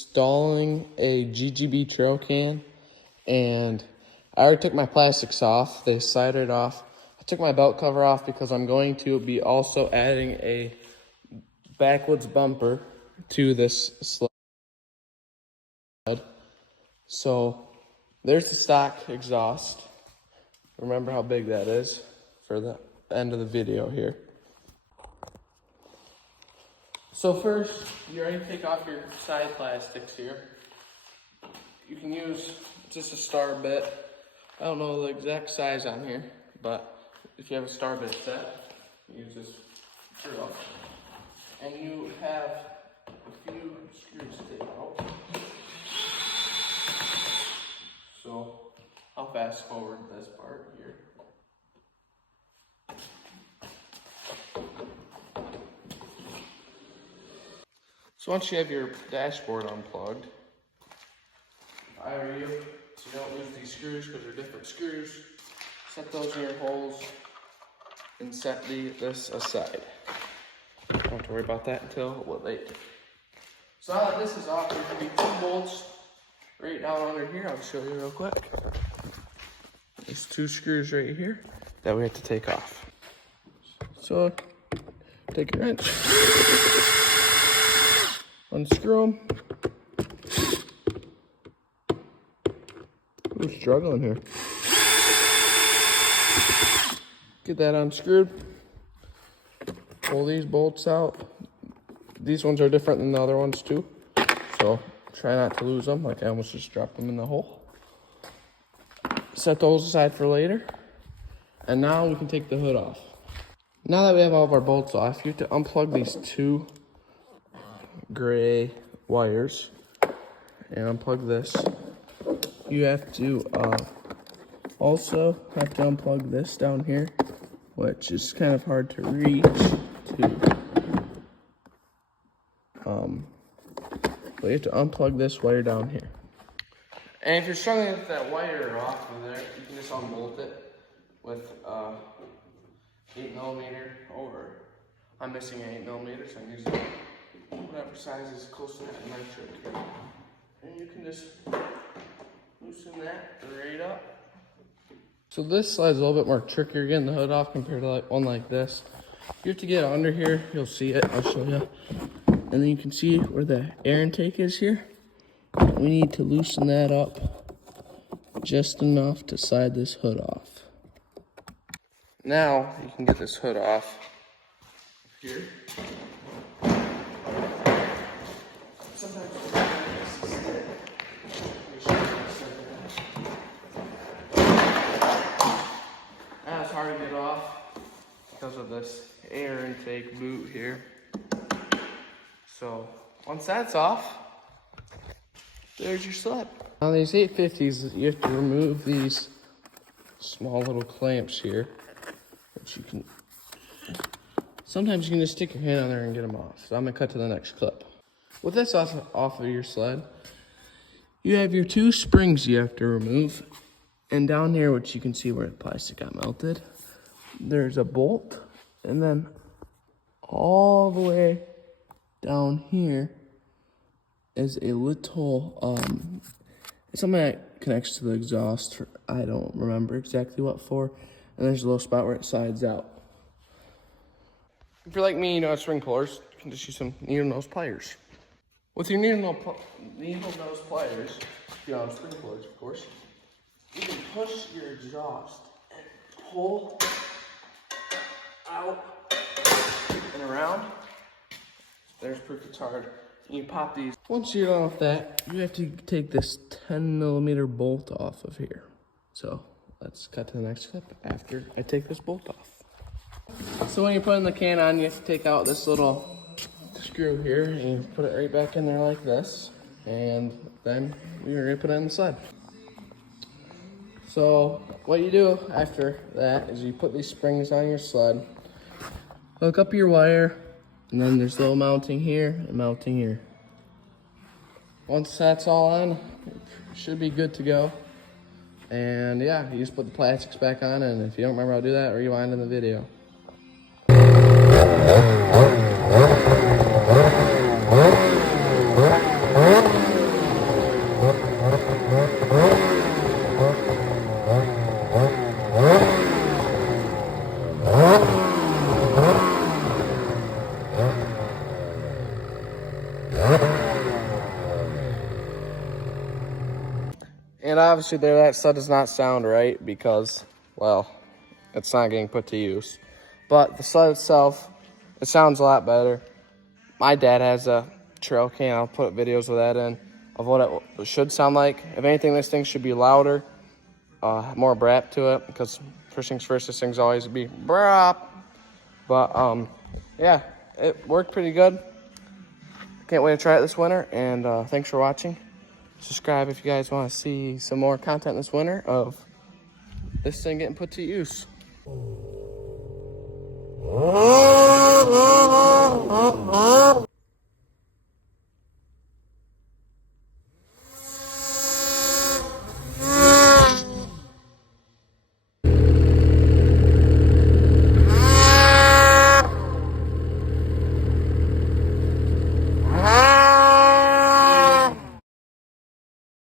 installing a GGB Trail can, and I already took my plastics off. They slided off. I took my belt cover off because I'm going to be also adding a backwoods bumper to this sled. So there's the stock exhaust. Remember how big that is for the end of the video here. So first, you're going to take off your side plastics here. You can use just a star bit. I don't know the exact size on here, but if you have a star bit set, you just drill. And you have a few screws to take out. So I'll fast forward this part here. So once you have your dashboard unplugged, I were you, so you don't lose these screws because they're different screws. Set those in your holes and set this aside. Don't have to worry about that until a little later. So now that this is off, there can be 2 bolts right down under here. I'll show you real quick. There's 2 screws right here that we have to take off. So take your wrench, unscrew them. We're struggling here. Get that unscrewed. Pull these bolts out. These ones are different than the other ones too, so try not to lose them. Like I almost just dropped them in the hole. Set those aside for later. And now we can take the hood off. Now that we have all of our bolts off, you have to unplug these 2 gray wires and unplug this. You have to also have to unplug this down here, which is kind of hard to reach but you have to unplug this wire down here. And if you're struggling with that wire off of there, you can just unbolt it with 8mm, or I'm missing an 8mm, so I'm using whatever size is close to that in my trick here. And you can just loosen that right up. So this slide's a little bit more trickier getting the hood off compared to like one like this. You have to get under here, you'll see it, I'll show you. And then you can see where the air intake is here. We need to loosen that up just enough to slide this hood off. Now you can get this hood off here. Sometimes it's hard to get off because of this air intake boot here. So once that's off, there's your sled. On these 850s, you have to remove these small little clamps here, which you can, sometimes you can just stick your hand on there and get them off. So I'm gonna cut to the next clip. With this off of your sled, you have your 2 springs you have to remove. And down here, which you can see where the plastic got melted, there's a bolt. And then all the way down here is a little, something that connects to the exhaust. I don't remember exactly what for. And there's a little spot where it slides out. If you're like me, you know how spring pullers, you can just use some needle nose pliers. With your needle nose pliers, you know, spring pullers, of course, you can push your exhaust and pull out and around. There's proof it's hard. And you pop these. Once you're done with that, you have to take this 10mm bolt off of here. So let's cut to the next clip after I take this bolt off. So when you're putting the can on, you have to take out this little screw here and you put it right back in there like this. And then you're gonna put it in the sled. So what you do after that is you put these springs on your sled, hook up your wire, and then there's a little mounting here and mounting here. Once that's all on, it should be good to go. And yeah, you just put the plastics back on, and if you don't remember how to do that, rewind in the video. obviously there, that stud does not sound right because, well, it's not getting put to use. But the stud itself, it sounds a lot better. My dad has a trail can. I'll put videos of that in, of what it should sound like. If anything, this thing should be louder, more brap to it, because first things first, this thing's always be brap. But yeah, it worked pretty good. Can't wait to try it this winter, and thanks for watching. Subscribe if you guys want to see some more content this winter of this thing getting put to use.